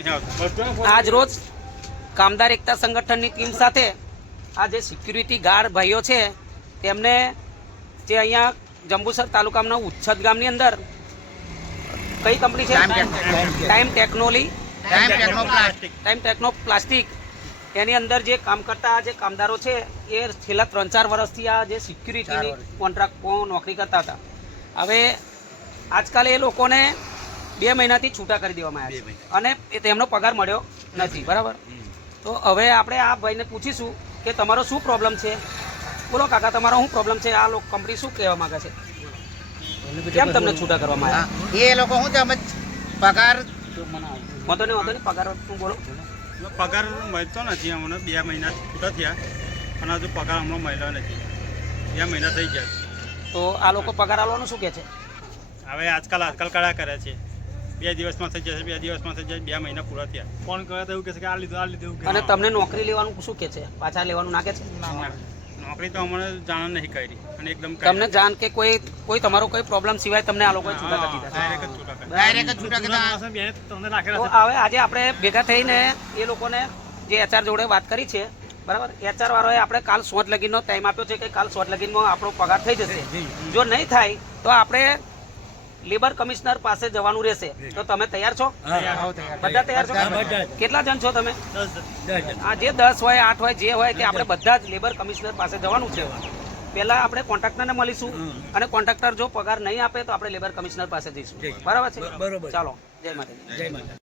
આજ રોજ કામદાર એકતા સંગઠનની ટીમ સાથે આ જે સિક્યુરિટી ગાર્ડ ભાઈઓ છે તેમને જે અહીંયા જંબુસર તાલુકાના ઉચ્છદ ગામની અંદર કઈ કંપની છે? ટાઈમ ટેકનોલી ટાઈમ ટેકનો પ્લાસ્ટિક એની અંદર જે કામ કરતા જે કામદારો છે એ છેલ્લા ત્રણ ચાર વર્ષથી આ જે સિક્યુરિટીની. કોન્ટ્રાક્ટ નોકરી કરતા હતા. હવે આજકાલ એ લોકોને બે મહિનાથી છૂટા કરી દેવામાં આવ્યા છે. અને એ તેમનો પગાર મળ્યો નથી બરાબર? તો હવે આપણે આ ભાઈને પૂછીશું કે તમારો શું પ્રોબ્લેમ છે? બોલો કાકા તમારો શું પ્રોબ્લેમ છે? આ લોકો કંપની શું કહેવા માંગે છે? કેમ તમને છૂટા કરવામાં આવ્યા? એ લોકો શું છે અમે પગાર વાંધો નહીં વાંધો નહીં પગાર શું બોલો. પગાર મળતો નથી અમને બે મહિના છૂટા થયા અને હજુ પગાર હમણાં મળ્યો નથી. બે મહિના થઈ ગયા. તો આ લોકો પગાર આલવાનું શું કહે છે? હવે આજકાલ આજકાલ કડા કરે છે. બે દિવસમાં થઈ જશે બે દિવસમાં થઈ જશે બે મહિના પૂરા થયા. ફોન કરે તો એવું કહે છે કે આ લીધું આ લીધું એવું અને તમને નોકરી લેવાનું શું કે છે? પાછા લેવાનું નાખે છે? નોકરી તો અમને જાણ નહીં કરી અને એકદમ તમને જાણ કે કોઈ કોઈ તમારો કોઈ પ્રોબ્લેમ સિવાય તમને આ લોકોએ છૂટા કરી દીધા ડાયરેક્ટ છૂટા કરી. ડાયરેક્ટ છૂટા જૂના કીધા બે તમને રાખેલા હવે આજે આપણે ભેગા થઈને એ લોકોને જે એચઆર જોડે વાત કરી છે બરાબર? એચઆર વાળાએ આપણે કાલ સોચ લગીનનો ટાઈમ આપ્યો છે કે કાલ સોચ લગીનમાં આપણો પગાર થઈ જશે. જો નહીં થાય તો આપણે લેબર કમિશનર પાસે જવાનું રહેશે. તો તમે તૈયાર છો? બધા તૈયાર છો? કેટલા જણ છો તમે? આ જે દસ હોય આઠ હોય જે હોય તે આપણે બધા જ લેબર કમિશનર પાસે જવાનું છે. પહેલા આપણે કોન્ટ્રાક્ટરને મળીશું અને કોન્ટ્રાક્ટર જો પગાર નહીં આપે તો આપણે લેબર કમિશનર પાસે જઈશું. બરાબર છે? ચાલો. જય માતાજી.